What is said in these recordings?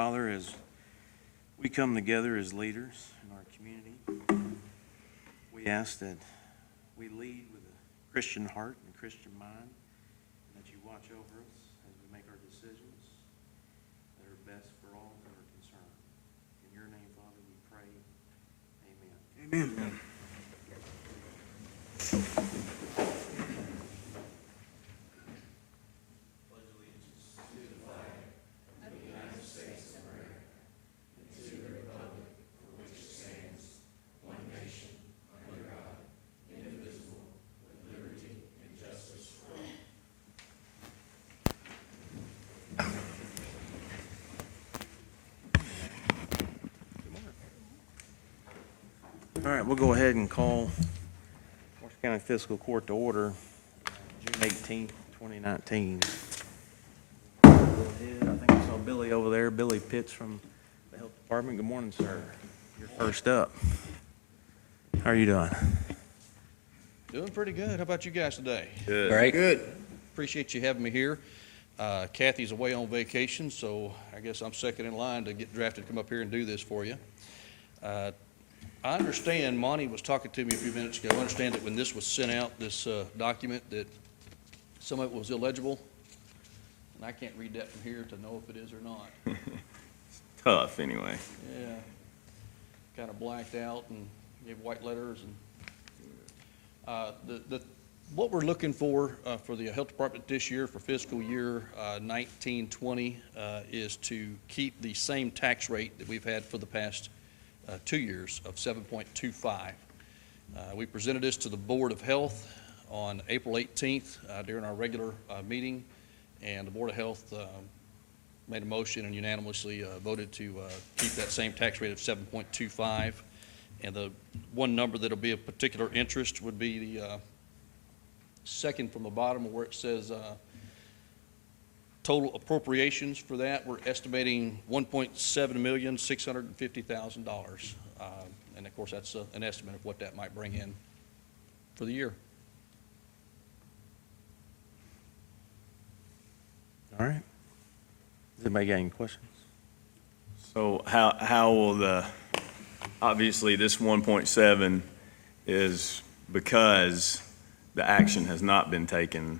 Father, as we come together as leaders in our community, we ask that we lead with a Christian heart and Christian mind, and that you watch over us as we make our decisions that are best for all that are concerned. In your name, Father, we pray. Amen. Amen. All right, we'll go ahead and call Morris County Fiscal Court to order, June 18th, 2019. Go ahead. I think I saw Billy over there, Billy Pitts from the Health Department. Good morning, sir. You're first up. How are you doing? Doing pretty good. How about you guys today? Good. Very good. Appreciate you having me here. Kathy's away on vacation, so I guess I'm second in line to get drafted to come up here and do this for you. I understand, Monty was talking to me a few minutes ago, I understand that when this was sent out, this document, that some of it was illegible. And I can't read that from here to know if it is or not. Tough, anyway. Yeah, kind of blacked out and gave white letters. And what we're looking for the Health Department this year, for fiscal year 19-20, is to keep the same tax rate that we've had for the past 2 years of 7.25. We presented this to the Board of Health on April 18th during our regular meeting, and the Board of Health made a motion and unanimously voted to keep that same tax rate of 7.25. And the one number that'll be of particular interest would be the second from the bottom, where it says total appropriations for that. We're estimating $1.7,650,000. And of course, that's an estimate of what that might bring in for the year. All right. Does anybody got any questions? So how will obviously this 1.7 is because the action has not been taken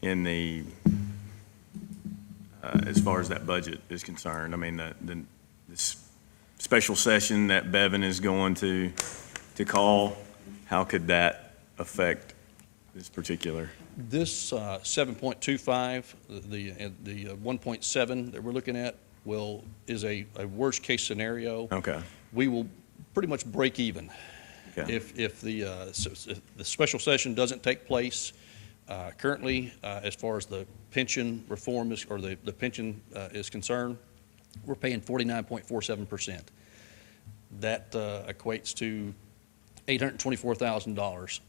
in the, as far as that budget is concerned. I mean, this special session that Bevan is going to call, how could that affect this particular? This 7.25, the 1.7 that we're looking at is a worst case scenario. Okay. We will pretty much break even. Okay. If the special session doesn't take place. Currently, as far as the pension reform the pension is concerned, we're paying 49.47%. That equates to $824,000.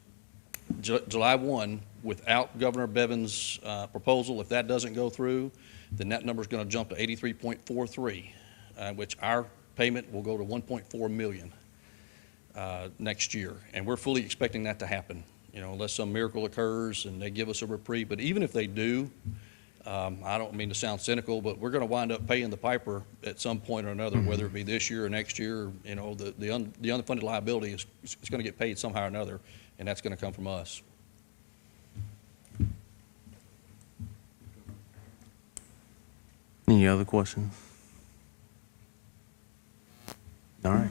July 1, without Governor Bevan's proposal, if that doesn't go through, then that number is going to jump to 83.43, which our payment will go to $1.4 million next year. And we're fully expecting that to happen, unless some miracle occurs and they give us a reprieve. But even if they do, I don't mean to sound cynical, but we're going to wind up paying the piper at some point or another, whether it be this year or next year. The unfunded liability is going to get paid somehow or another, and that's going to come from us. Any other questions? All right.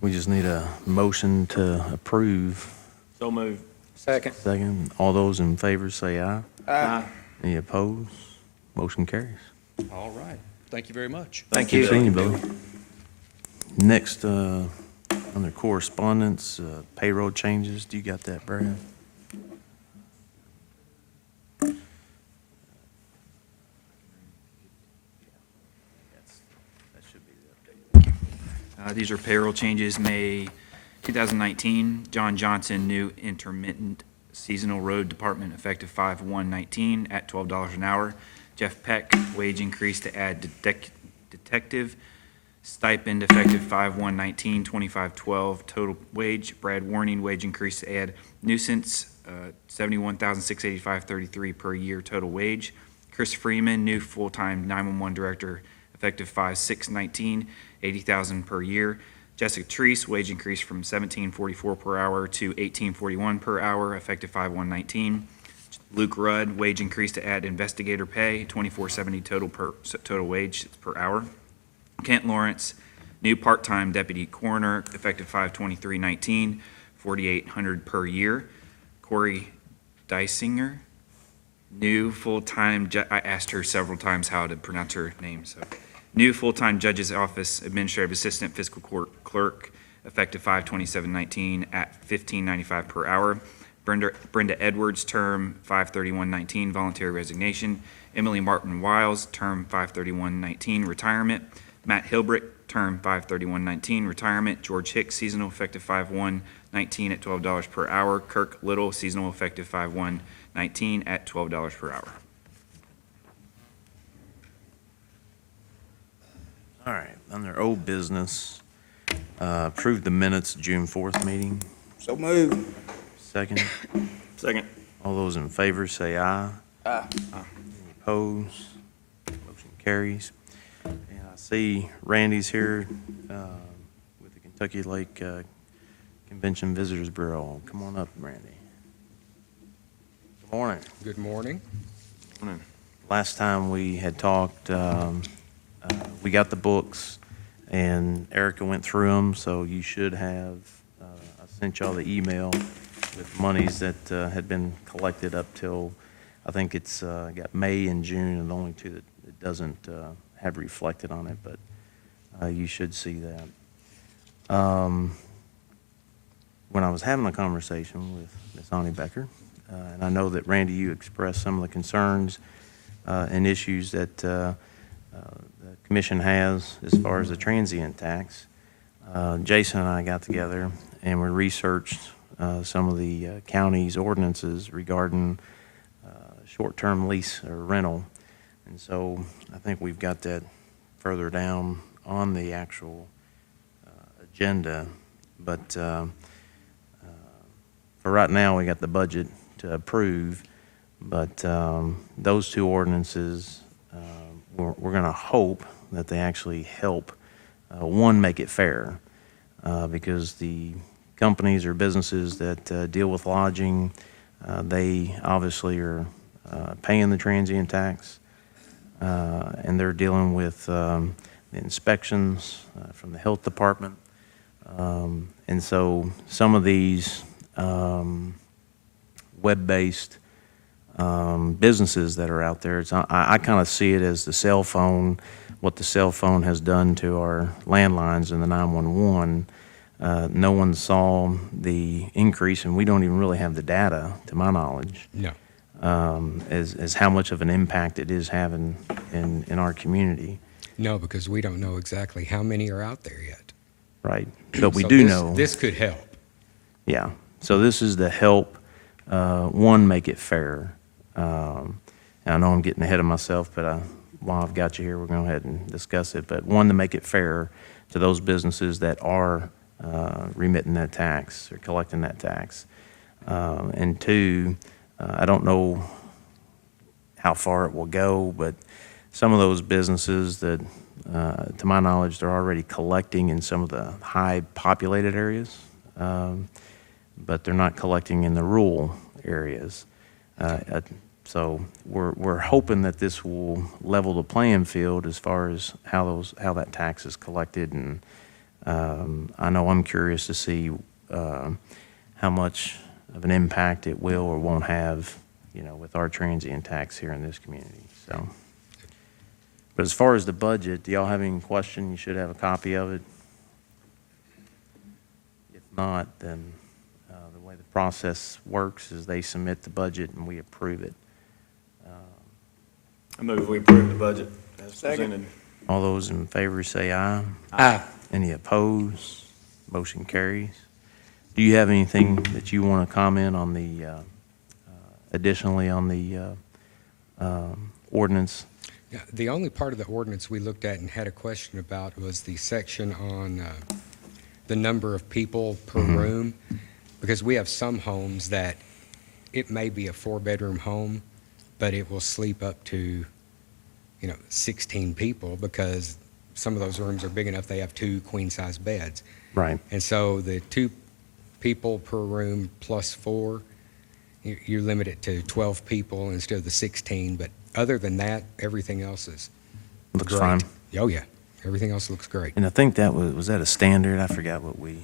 We just need a motion to approve. So moved. Second. Second. All those in favor say aye. Aye. Any opposed? Motion carries. All right. Thank you very much. Thank you. Seeing you, Billy. Next, under correspondence, payroll changes. Do you got that, Brad? That should be the update. These are payroll changes. May 2019, John Johnson, new intermittent seasonal road department, effective 5/1/19 at $12 an hour. Jeff Peck, wage increase to add detective stipend, effective 5/1/19, 25.12 total wage. Brad Warning, wage increase to add nuisance, $71,685.33 per year total wage. Chris Freeman, new full-time 911 director, effective 5/6/19, $80,000 per year. Jessica Treese, wage increase from $17.44 per hour to $18.41 per hour, effective 5/1/19. Luke Rudd, wage increase to add investigator pay, $24.70 total wage per hour. Kent Lawrence, new part-time deputy coroner, effective 5/23/19, $4,800 per year. Corey Dysinger, new full-time, I asked her several times how to pronounce her name, so. New full-time judge's office administrative assistant fiscal court clerk, effective 5/27/19 at $15.95 per hour. Brenda Edwards, term 5/31/19, voluntary resignation. Emily Martin Wiles, term 5/31/19, retirement. Matt Hilbrick, term 5/31/19, retirement. George Hicks, seasonal, effective 5/1/19 at $12 per hour. Kirk Little, seasonal, effective 5/1/19 at $12 per hour. All right, under old business, approve the minutes June 4th meeting. So moved. Second. Second. All those in favor say aye. Aye. Any opposed? Motion carries. And I see Randy's here with the Kentucky Lake Convention Visitors Bureau. Come on up, Randy. Good morning. Good morning. Last time we had talked, we got the books, and Erica went through them, so you should have, I sent y'all the email with monies that had been collected up till, I think it's got May and June, and the only two that it doesn't have reflected on it, but you should see that. When I was having a conversation with Ms. Ani Becker, and I know that, Randy, you expressed some of the concerns and issues that the commission has as far as the transient tax. Jason and I got together and we researched some of the county's ordinances regarding short-term lease or rental. And so I think we've got that further down on the actual agenda. But for right now, we got the budget to approve. But those two ordinances, we're going to hope that they actually help, one, make it fair, because the companies or businesses that deal with lodging, they obviously are paying the transient tax, and they're dealing with the inspections from the health department. And so some of these web-based businesses that are out there, I kind of see it as the cell phone, what the cell phone has done to our landlines in the 911. No one saw the increase, and we don't even really have the data, to my knowledge, No. as how much of an impact it is having in our community. No, because we don't know exactly how many are out there yet. Right. But we So do this- know. This could help. Yeah. So this is to help, one, make it fair. And I know I'm getting ahead of myself, but while I've got you here, we're going to go ahead and discuss it. But one, to make it fair to those businesses that are remitting that tax or collecting that tax. And two, I don't know how far it will go, but some of those businesses that, to my knowledge, they're already collecting in some of the high populated areas, but they're not collecting in the rural areas. So we're hoping that this will level the playing field as far as how that tax is collected. And I know I'm curious to see how much of an impact it will or won't have, with our transient tax here in this community. So, but as far as the budget, do y'all have any question? You should have a copy of it. If not, then the way the process works is they submit the budget and we approve it. I move we approve the budget as Second. presented. All those in favor say aye. Aye. Any opposed? Motion carries. Do you have anything that you want to comment on the, additionally on the ordinance? Yeah, the only part of the ordinance we looked at and had a question about was the section on the number of people per room, because we have some homes that it may be a 4-bedroom home, but it will sleep up to, 16 people, because some of those rooms are big enough, they have 2 queen-size beds. Right. And so the 2 people per room plus 4, you limit it to 12 people instead of the 16. But other than that, everything else is Looks great. fine. Oh, yeah. Everything else looks great. And I think that was that a standard? I forgot what we,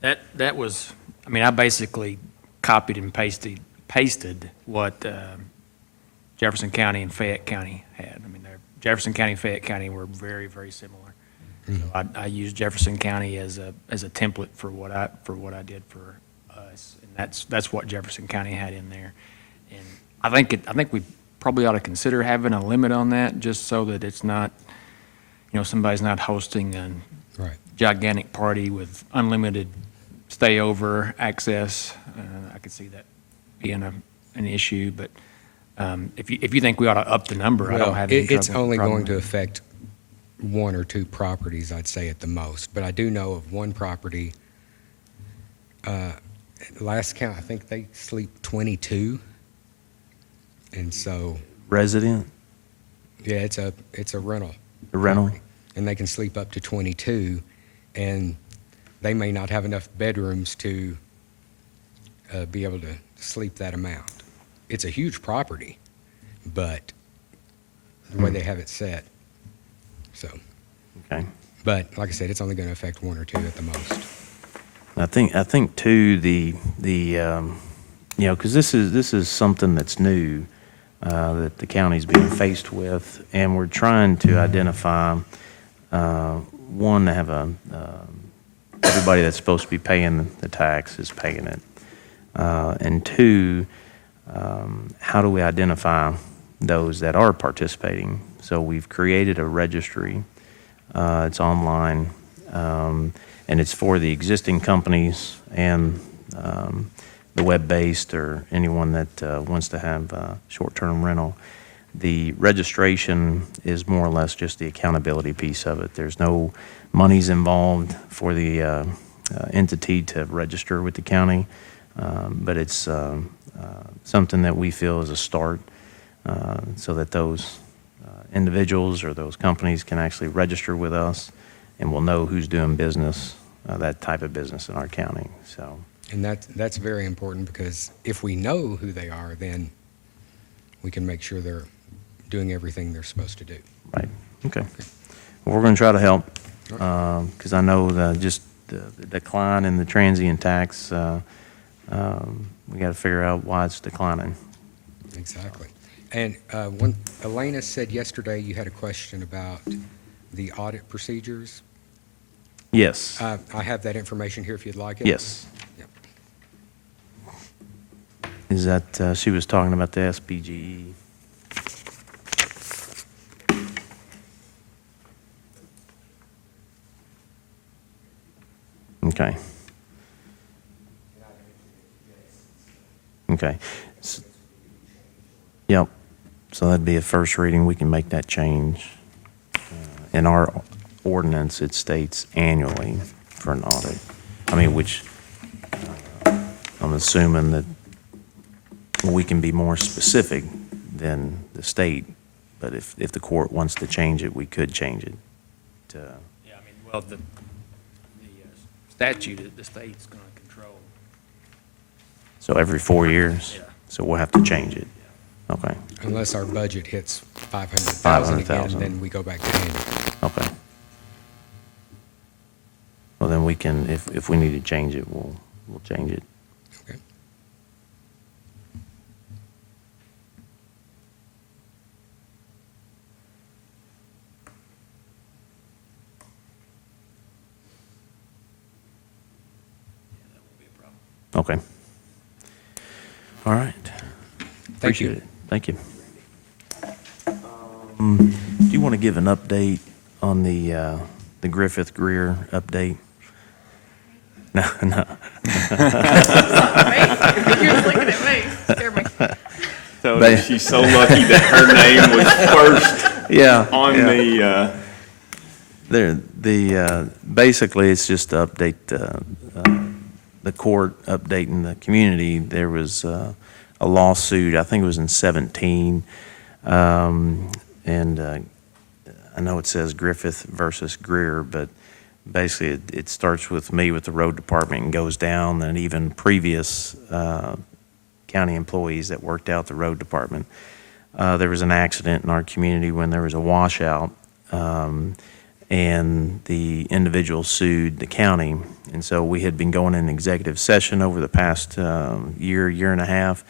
That was, I mean, I basically copied and pasted what Jefferson County and Fayette County had. I mean, Jefferson County and Fayette County were very, very similar. So I used Jefferson County as a template for what I did for us, and that's what Jefferson County had in there. And I think we probably ought to consider having a limit on that, just so that it's not, somebody's not hosting a Right. gigantic party with unlimited stay-over access. I could see that being an issue, but if you think we ought to up the number, I don't have any It's trouble- only problem going to with it. affect 1 or 2 properties, I'd say at the most. But I do know of one property, last count, I think they sleep 22. And so, resident, yeah, it's a rental. the rental? property, and they can sleep up to 22, and they may not have enough bedrooms to be able to sleep that amount. It's a huge property, but the way they have it set, so. Okay. But like I said, it's only going to affect 1 or 2 at the most. I think too, because this is something that's new, that the county's being faced with, and we're trying to identify, one, to have everybody that's supposed to be paying the tax is paying it. And 2, how do we identify those that are participating? So we've created a registry. It's online, and it's for the existing companies and the web-based or anyone that wants to have short-term rental. The registration is more or less just the accountability piece of it. There's no monies involved for the entity to register with the county, but it's something that we feel is a start, so that those individuals or those companies can actually register with us, and we'll know who's doing business, that type of business in our county. So, And that's very important, because if we know who they are, then we can make sure they're doing everything they're supposed to do. right, okay. Well, we're going to try to help, because I know just the decline in the transient tax, we got to figure out why it's declining. Exactly. And when Elena said yesterday you had a question about the audit procedures, Yes, I have that information here if you'd like it. yes. Yep. Is that, she was talking about the SBGE. Okay. Okay. Yep. So that'd be a first reading. We can make that change. In our ordinance, it states annually for an audit. I mean, which I'm assuming that we can be more specific than the state, but if the court wants to change it, we could change it to, Yeah, I mean, well, the statute, the state's going to control. so every 4 years? Yeah. So we'll have to change it? Okay, Unless our budget hits 500,000 again, 500,000. then we go back to annual. okay. Well, then we can, if we need to change it, we'll change it. Okay. Okay. All right. Thank you. Appreciate it. Thank you. Do you want to give an update on the Griffith Greer update? No, no. You're just looking at me. Scared me. Ba- She's so lucky that her name was first Yeah. on yeah. the, Basically, it's just to update the court, updating the community. There was a lawsuit, I think it was in 17, and I know it says Griffith versus Greer, but basically it starts with me with the road department and goes down, and even previous county employees that worked out the road department. There was an accident in our community when there was a washout, and the individual sued the county. And so we had been going in executive session over the past year and a half,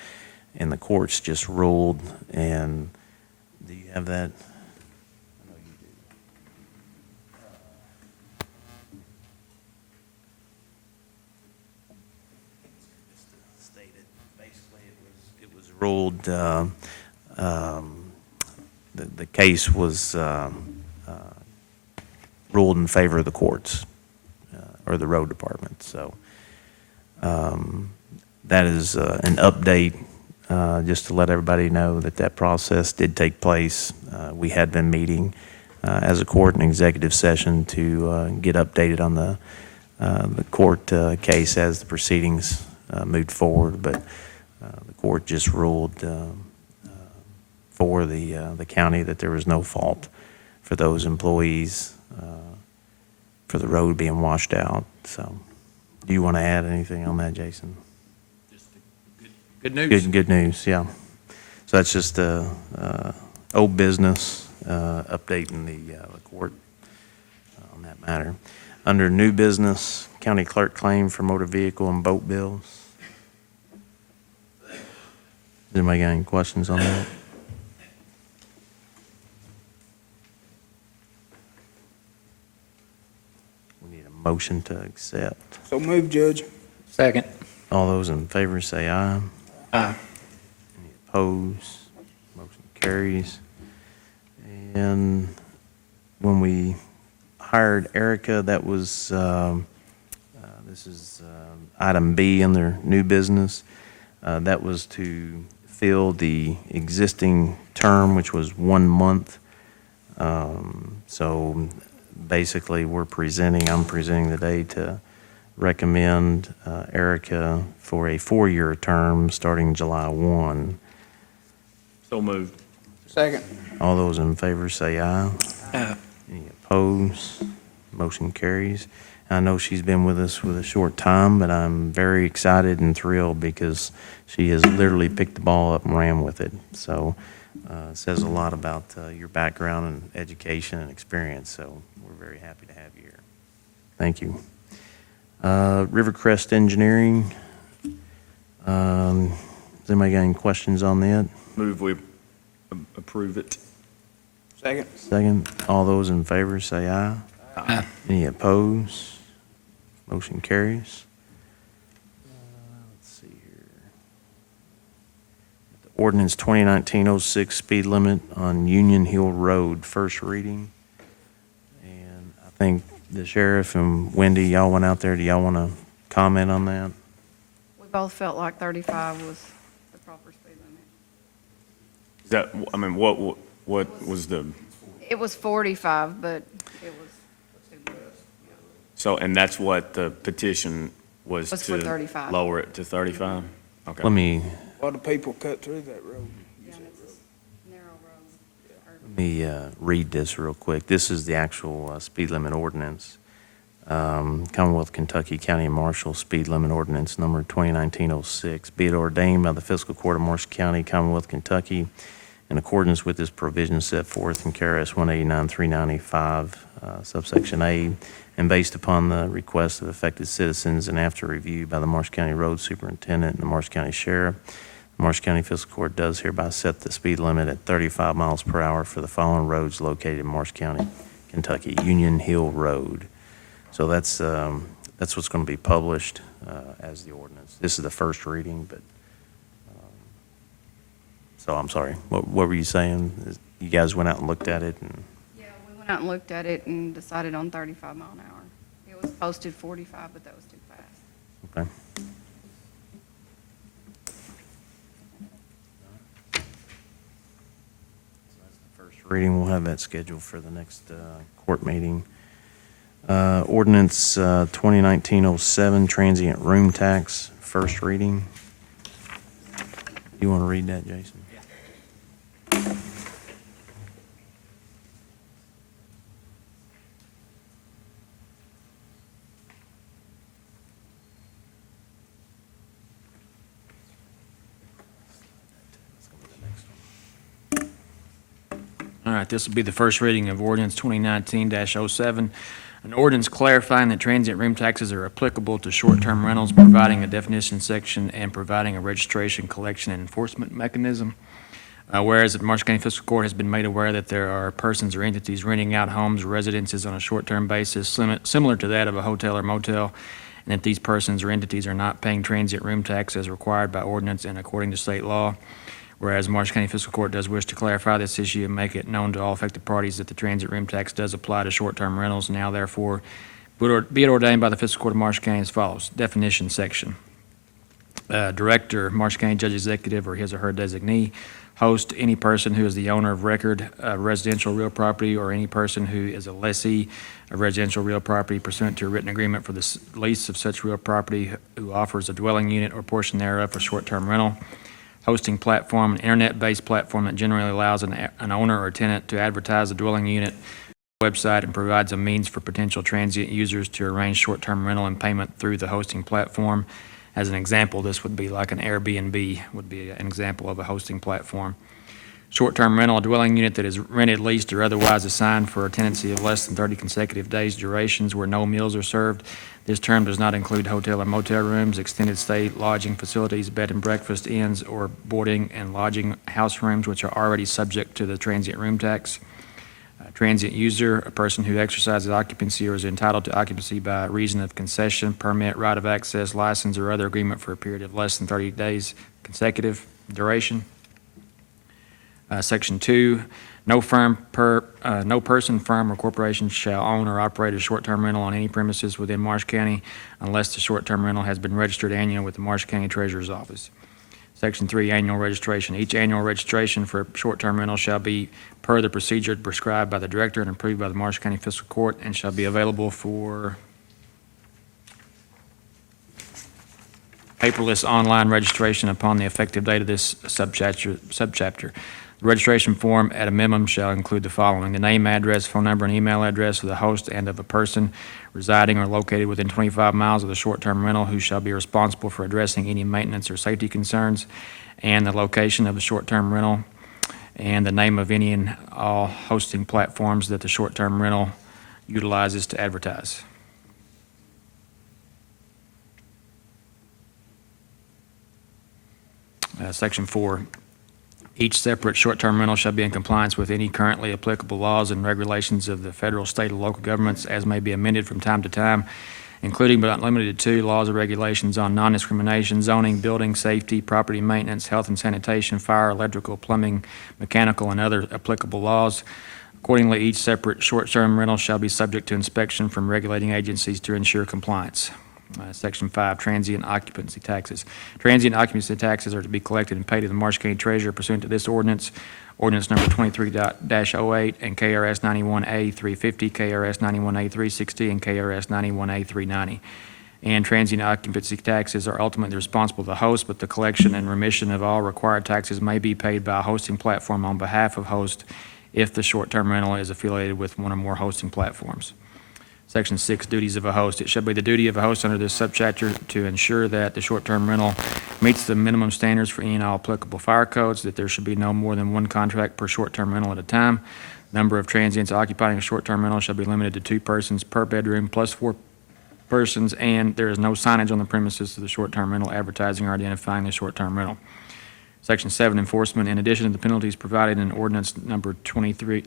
and the courts just ruled. And do you have that? I know you do. Just to state it, basically it was ruled, the case was ruled in favor of the courts, or the road department. So that is an update, just to let everybody know that that process did take place. We had been meeting as a court in executive session to get updated on the court case as the proceedings moved forward, but the court just ruled for the county that there was no fault for those employees for the road being washed out. So, do you want to add anything on that, Jason? Good news. Good news, yeah. So that's just old business, updating the court on that matter. Under new business, county clerk claim for motor vehicle and boat bills. Does anybody got any questions on that? We need a motion to accept. So move, Judge. Second. All those in favor say aye. Aye. Any opposed? Motion carries. And when we hired Erica, that was, this is item B in their new business. That was to fill the existing term, which was 1 month. So basically, I'm presenting today to recommend Erica for a 4-year term starting July 1. So moved. Second. All those in favor say aye. Aye. Any opposed? Motion carries. I know she's been with us with a short time, but I'm very excited and thrilled because she has literally picked the ball up and ran with it. So it says a lot about your background and education and experience, so we're very happy to have you here. Thank you. Rivercrest Engineering. Has anybody got any questions on that? Move we approve it. Second. Second, all those in favor say aye. Aye. Any opposed? Motion carries. Let's see here. The Ordinance 2019-06 speed limit on Union Hill Road, first reading. And I think the sheriff and Wendy, y'all went out there. Do y'all want to comment on that? We both felt like 35 was the proper speed limit. Is that, I mean, what was the, It was 45, but it was too much. so, and that's what the petition was Was for to 35. lower it to 35? Okay. Let me A lot of people cut through that road. Yeah, and it's a narrow road. Let me read this real quick. This is the actual speed limit ordinance. Commonwealth, Kentucky County Marshal Speed Limit Ordinance Number 2019-06. Be it ordained by the Fiscal Court of Marshall County, Commonwealth, Kentucky, in accordance with this provision set forth in KRS 189-395, subsection A, and based upon the request of affected citizens and after review by the Marshall County Road Superintendent and the Marshall County Sheriff, the Marshall County Fiscal Court does hereby set the speed limit at 35 miles per hour for the following roads located in Marshall County, Kentucky. Union Hill Road. So that's what's going to be published as the ordinance. This is the first reading, but, so I'm sorry. What were you saying? You guys went out and looked at it? And Yeah, we went out and looked at it and decided on 35 mile an hour. It was posted 45, but that was too fast. Okay. So that's the first reading. We'll have that scheduled for the next court meeting. Ordinance 2019-07, transient room tax, first reading. You want to read that, Jason? right, this will be the first reading of ordinance 2019-07. An ordinance clarifying that transient room taxes are applicable to short-term rentals, providing a definition section, and providing a registration, collection, and enforcement mechanism. Whereas the Marshall County Fiscal Court has been made aware that there are persons or entities renting out homes or residences on a short-term basis similar to that of a hotel or motel, and that these persons or entities are not paying transient room tax as required by ordinance and according to state law. Whereas Marshall County Fiscal Court does wish to clarify this issue and make it known to all affected parties that the transient room tax does apply to short-term rentals. Now therefore, be it ordained by the Fiscal Court of Marshall County as follows. Definition section. Director, Marshall County Judge Executive, or his or her designee. Host, any person who is the owner of record of residential real property, or any person who is a lessee of residential real property pursuant to a written agreement for the lease of such real property, who offers a dwelling unit or portion thereof for short-term rental. Hosting platform, an internet-based platform that generally allows an owner or tenant to advertise the dwelling unit website and provides a means for potential transient users to arrange short-term rental and payment through the hosting platform. As an example, this would be like an Airbnb would be an example of a hosting platform. Short-term rental, a dwelling unit that is rented, leased, or otherwise assigned for a tenancy of less than 30 consecutive days durations where no meals are served. This term does not include hotel and motel rooms, extended stay lodging facilities, bed and breakfast inns, or boarding and lodging house rooms, which are already subject to the transient room tax. Transient user, a person who exercises occupancy or is entitled to occupancy by reason of concession, permit, right of access, license, or other agreement for a period of less than 30 days consecutive duration. Section 2, no person, firm, or corporation shall own or operate a short-term rental on any premises within Marshall County unless the short-term rental has been registered annually with the Marshall County Treasurer's Office. Section 3, annual registration. Each annual registration for a short-term rental shall be per the procedure prescribed by the director and approved by the Marshall County Fiscal Court, and shall be available for paperless online registration upon the effective date of this subchapter. The registration form at a minimum shall include the following: the name, address, phone number, and email address of the host and of a person residing or located within 25 miles of the short-term rental who shall be responsible for addressing any maintenance or safety concerns, and the location of the short-term rental, and the name of any and all hosting platforms that the short-term rental utilizes to advertise. Section 4, each separate short-term rental shall be in compliance with any currently applicable laws and regulations of the federal, state, or local governments as may be amended from time to time, including but not limited to laws or regulations on non-discrimination, zoning, building, safety, property maintenance, health and sanitation, fire, electrical, plumbing, mechanical, and other applicable laws. Accordingly, each separate short-term rental shall be subject to inspection from regulating agencies to ensure compliance. Section 5, transient occupancy taxes. Transient occupancy taxes are to be collected and paid to the Marshall County Treasurer pursuant to this ordinance, ordinance number 23-08, and KRS 91A 350, KRS 91A 360, and KRS 91A 390. And transient occupancy taxes are ultimately responsible to the host, but the collection and remission of all required taxes may be paid by a hosting platform on behalf of host if the short-term rental is affiliated with one or more hosting platforms. Section 6, duties of a host. It shall be the duty of a host under this subchapter to ensure that the short-term rental meets the minimum standards for any and all applicable fire codes, that there should be no more than one contract per short-term rental at a time. Number of transients occupying a short-term rental shall be limited to 2 persons per bedroom plus 4 persons, and there is no signage on the premises of the short-term rental advertising or identifying the short-term rental. Section 7, enforcement. In addition to the penalties provided in ordinance number 2013-08,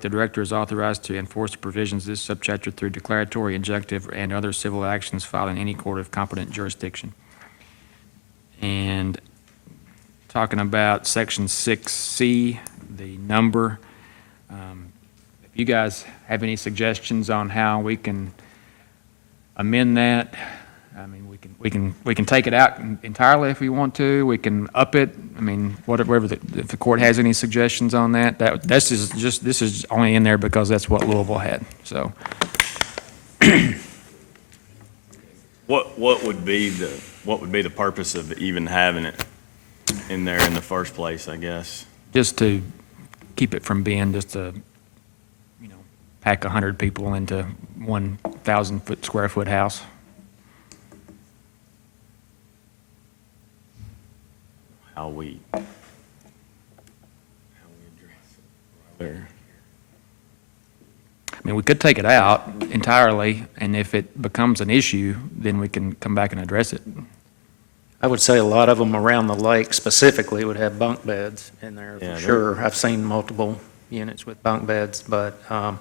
the director is authorized to enforce the provisions of this subchapter through declaratory, injunctive, and other civil actions filed in any court of competent jurisdiction. And talking about Section 6C, the number, if you guys have any suggestions on how we can amend that, I mean, we can take it out entirely if we want to. We can up it. I mean, whatever. If the court has any suggestions on that, this is only in there because that's what Louisville had. So, What would be the purpose of even having it in there in the first place, I guess? just to keep it from being just a, pack 100 people into 1,000 square foot house. How we I mean, we could take it out entirely, and if it becomes an issue, then we can come back and address it. I would say a lot of them around the lake specifically would have bunk beds in there Yeah, for they're- sure. I've seen multiple units with bunk beds, but I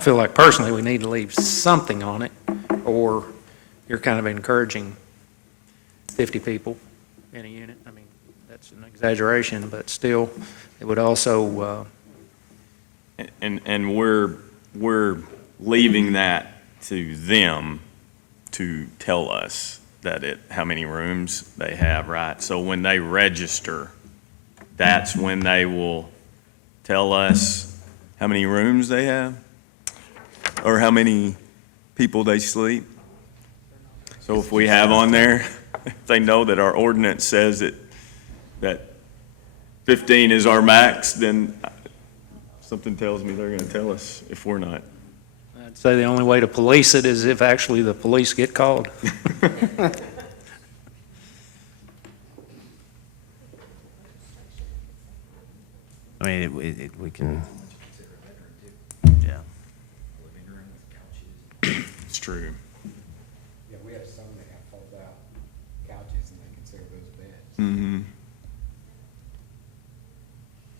feel like personally we need to leave something on it, or you're kind of encouraging 50 people in a unit. I mean, that's an exaggeration, but still, it would also, And we're leaving that to them to tell us that how many rooms they have, right? So when they register, that's when they will tell us how many rooms they have? Or how many people they sleep? So if we have on there, if they know that our ordinance says that 15 is our max, then something tells me they're gonna tell us if we're not. I'd say the only way to police it is if actually the police get called. I mean, we can, yeah. It's true. Yeah, we have some that have fold-out couches and they consider those beds. Mm-hmm.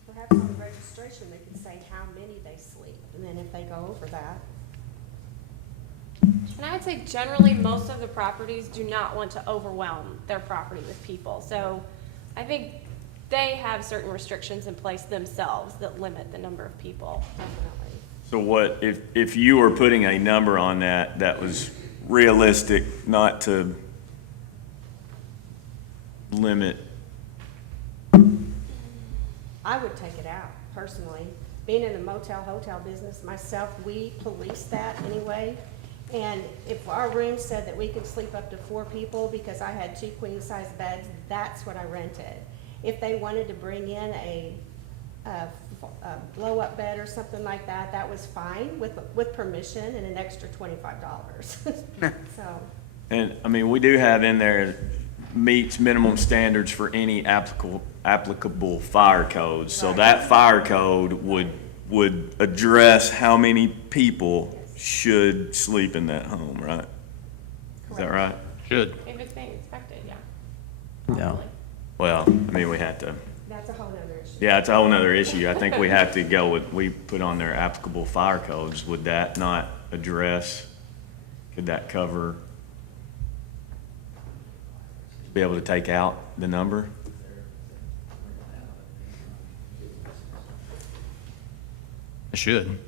Perhaps on the registration, they can say how many they sleep, and then if they go over that. And I would say generally, most of the properties do not want to overwhelm their property with people. So I think they have certain restrictions in place themselves that limit the number of people, definitely. So what, if you were putting a number on that was realistic, not to limit, I would take it out, personally. Being in the motel, hotel business myself, we police that anyway. And if our room said that we could sleep up to 4 people because I had 2 queen-size beds, that's what I rented. If they wanted to bring in a blow-up bed or something like that, that was fine with permission and an extra $25. So, and, I mean, we do have in there meets minimum standards for any applicable fire codes. So Right. that fire code would address how many people should sleep in that home, right? Is that right? Should. If it's being inspected, yeah. Yeah. Hopefully. Well, I mean, we have to, that's a whole nother issue. yeah, it's a whole nother issue. I think we have to go with, we put on there applicable fire codes. Would that not address, could that cover, be able to take out the number? It should.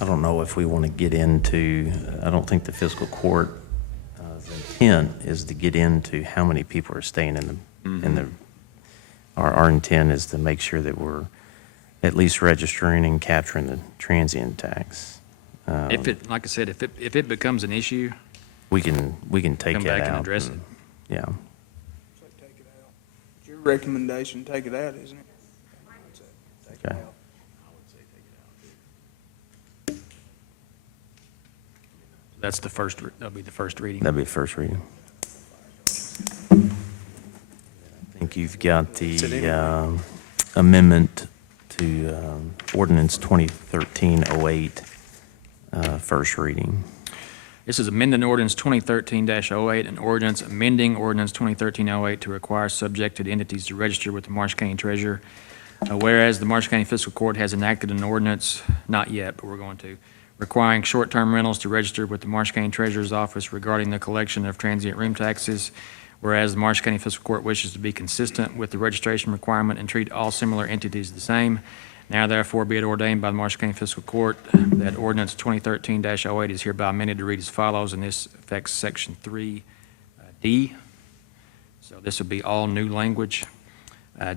I don't know if we want to get into, I don't think the fiscal court intent is to get into how many people are staying in the, our intent is to make sure that we're at least registering and capturing the transient tax. If it, like I said, if it becomes an issue, We can take come it out. back and address it. Yeah. Say take it out. It's your recommendation, take it out, isn't it? Take it Okay. out. That's the first, that'll be the first reading. That'd be first reading. I think you've got the amendment to ordinance 2013-08, first reading. This is amending ordinance 2013-08, an ordinance amending ordinance 2013-08 to require subjected entities to register with the Marsh County Treasurer. Whereas the Marsh County Fiscal Court has enacted an ordinance, not yet, but we're going to, requiring short-term rentals to register with the Marsh County Treasurer's Office regarding the collection of transient room taxes. Whereas the Marsh County Fiscal Court wishes to be consistent with the registration requirement and treat all similar entities the same. Now therefore be it ordained by the Marsh County Fiscal Court that ordinance 2013-08 is hereby amended to read as follows, and this affects section 3D. So this will be all new language.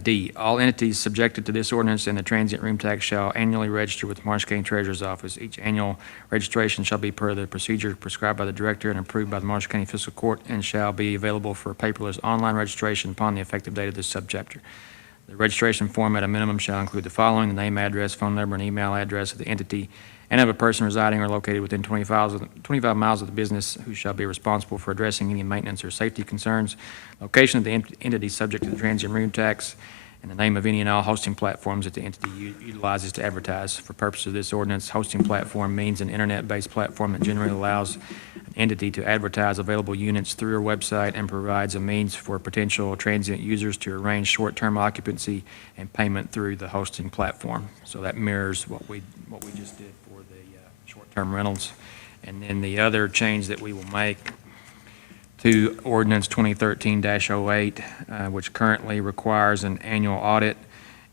D, all entities subjected to this ordinance and the transient room tax shall annually register with the Marsh County Treasurer's Office. Each annual registration shall be per the procedure prescribed by the Director and approved by the Marsh County Fiscal Court and shall be available for paperless online registration upon the effective date of this subchapter. The registration form at a minimum shall include the following: the name, address, phone number, and email address of the entity and of a person residing or located within 25 miles of the business who shall be responsible for addressing any maintenance or safety concerns, location of the entity subject to the transient room tax, and the name of any and all hosting platforms that the entity utilizes to advertise. For purposes of this ordinance, hosting platform means an internet-based platform that generally allows an entity to advertise available units through a website and provides a means for potential transient users to arrange short-term occupancy and payment through the hosting platform. So that mirrors what we just did for the short-term rentals. And then the other change that we will make to ordinance 2013-08, which currently requires an annual audit,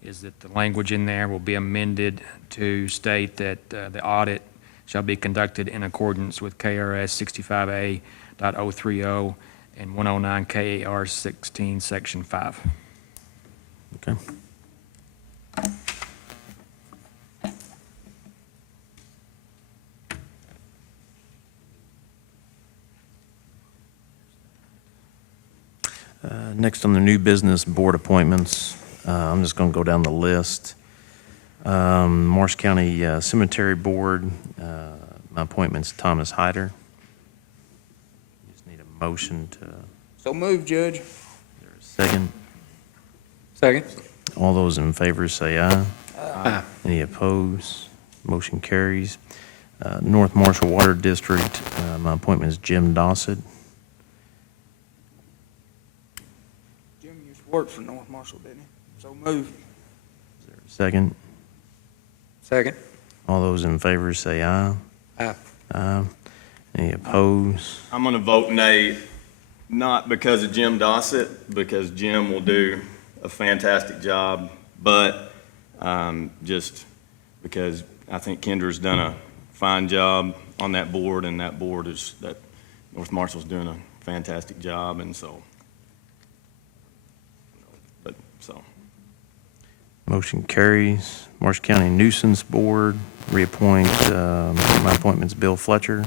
is that the language in there will be amended to state that the audit shall be conducted in accordance with KRS 65A.030 and 109 KAR 16, Section 5. Okay. Next on the new business board appointments, I'm just going to go down the list. Marsh County Cemetery Board, my appointment's Thomas Hyder. Just need a motion to, So move, Judge. second. Second. All those in favor say aye. Aye. Any opposed? Motion carries. North Marshall Water District, my appointment is Jim Dossett. Jim used to work for North Marshall, didn't he? So move. Is there a second? Second. All those in favor say aye. Aye. Aye. Any opposed? I'm going to vote nay, not because of Jim Dossett, because Jim will do a fantastic job, but just because I think Kendra's done a fine job on that board, and that board is, that North Marshall's doing a fantastic job, and so, but, so. Motion carries. Marsh County Nuisance Board, reappoint, my appointment's Bill Fletcher.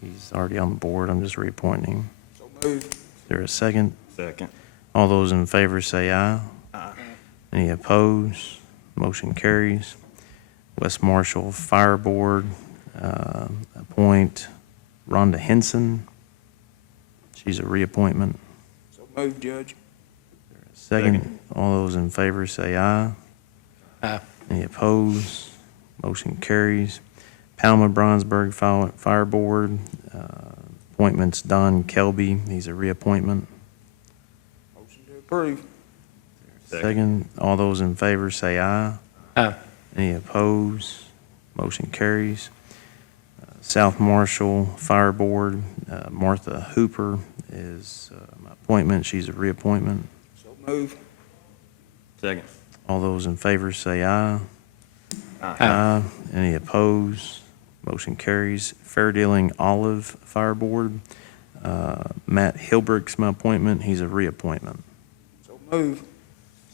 He's already on the board, I'm just reappointing him. So move. Is there a second? Second. All those in favor say aye. Aye. Any opposed? Motion carries. West Marshall Fire Board, appoint Rhonda Henson. She's a reappointment. So move, Judge. Second. All those in favor say aye. Aye. Any opposed? Motion carries. Palma Brownsburg Fire Board, appointments Don Kelby. He's a reappointment. Motion to approve. Second. All those in favor say aye. Aye. Any opposed? Motion carries. South Marshall Fire Board, Martha Hooper is my appointment. She's a reappointment. So move. Second. All those in favor say aye. Aye. Any opposed? Motion carries. Fair Dealing Olive Fire Board, Matt Hilbrick's my appointment. He's a reappointment. So move.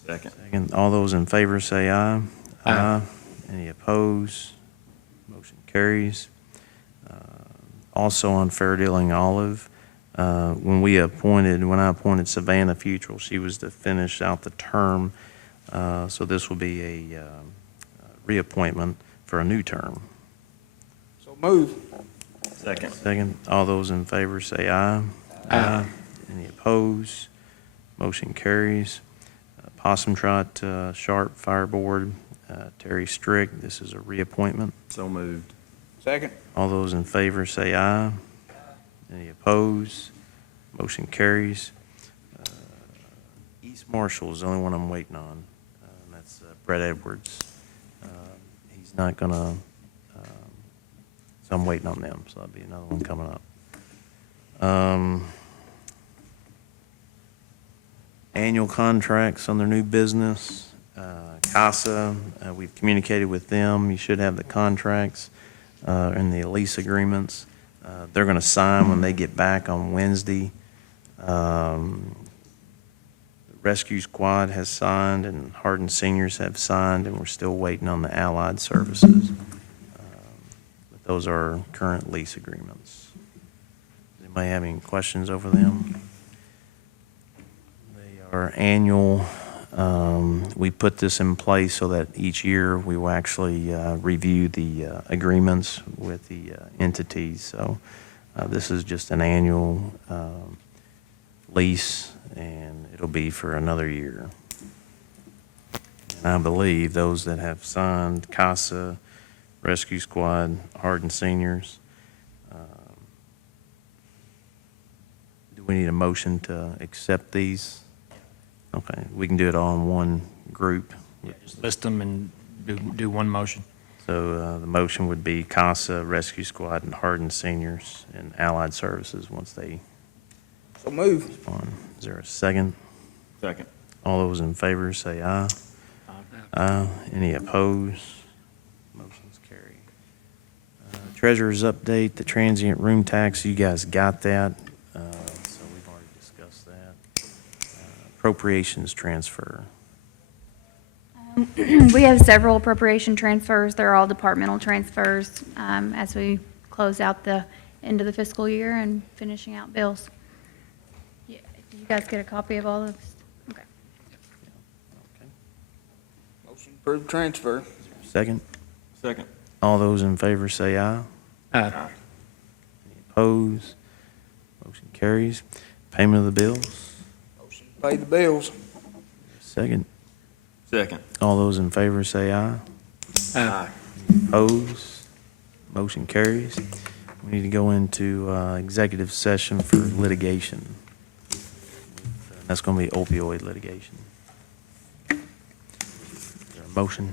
Second. Second. All those in favor say aye. Aye. Any opposed? Motion carries. Also on Fair Dealing Olive, when I appointed Savannah Futrell, she was to finish out the term. So this will be a reappointment for a new term. So move. Second. Second. All those in favor say aye. Aye. Any opposed? Motion carries. Possum Trot Sharp Fire Board, Terry Strick. This is a reappointment. So moved. Second. All those in favor say aye. Any opposed? Motion carries. East Marshall is the only one I'm waiting on. And that's Brett Edwards. He's not gonna, so I'm waiting on them, so that'll be another one coming up. Annual contracts on their new business. CASA, we've communicated with them. You should have the contracts and the lease agreements. They're going to sign when they get back on Wednesday. The Rescue Squad has signed and Hardin Seniors have signed, and we're still waiting on the Allied Services. But those are current lease agreements. Does anybody have any questions over them? They are annual. We put this in place so that each year we will actually review the agreements with the entities. So this is just an annual lease, and it'll be for another year. And I believe those that have signed, CASA, Rescue Squad, Hardin Seniors. Do we need a motion to accept these? Okay, we can do it all in one group. Just list them and do one motion. So the motion would be CASA, Rescue Squad, and Hardin Seniors, and Allied Services once they So move. respond. Is there a second? Second. All those in favor say aye. Aye. Any opposed? Motion's carried. Treasurer's update, the transient room tax, you guys got that. So we've already discussed that. Appropriations transfer. We have several appropriation transfers. They're all departmental transfers as we close out the end of the fiscal year and finishing out bills. Yeah, you guys get a copy of all of this? Okay. Motion approved transfer. Second? Second. All those in favor say aye. Any opposed? Motion carries. Payment of the bills. Motion to pay the bills. Second. Second. All those in favor say aye. Aye. Opposed? Motion carries. We need to go into executive session for litigation. That's going to be opioid litigation. Is there a motion?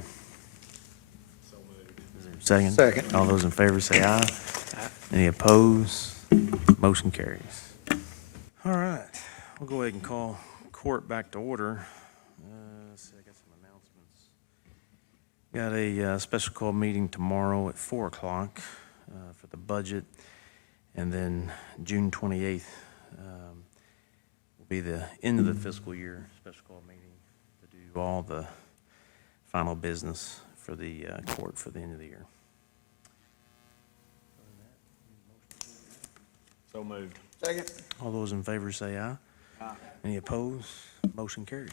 Is there a second? Second. All those in favor say aye. Any opposed? Motion carries. All right, we'll go ahead and call court back to order. Let's see, I got some announcements. Got a special call meeting tomorrow at 4 o'clock for the budget, and then June 28th will be the end of the fiscal year special call meeting to do all the final business for the court for the end of the year. So moved. Second. All those in favor say aye. Aye. Any opposed? Motion carries.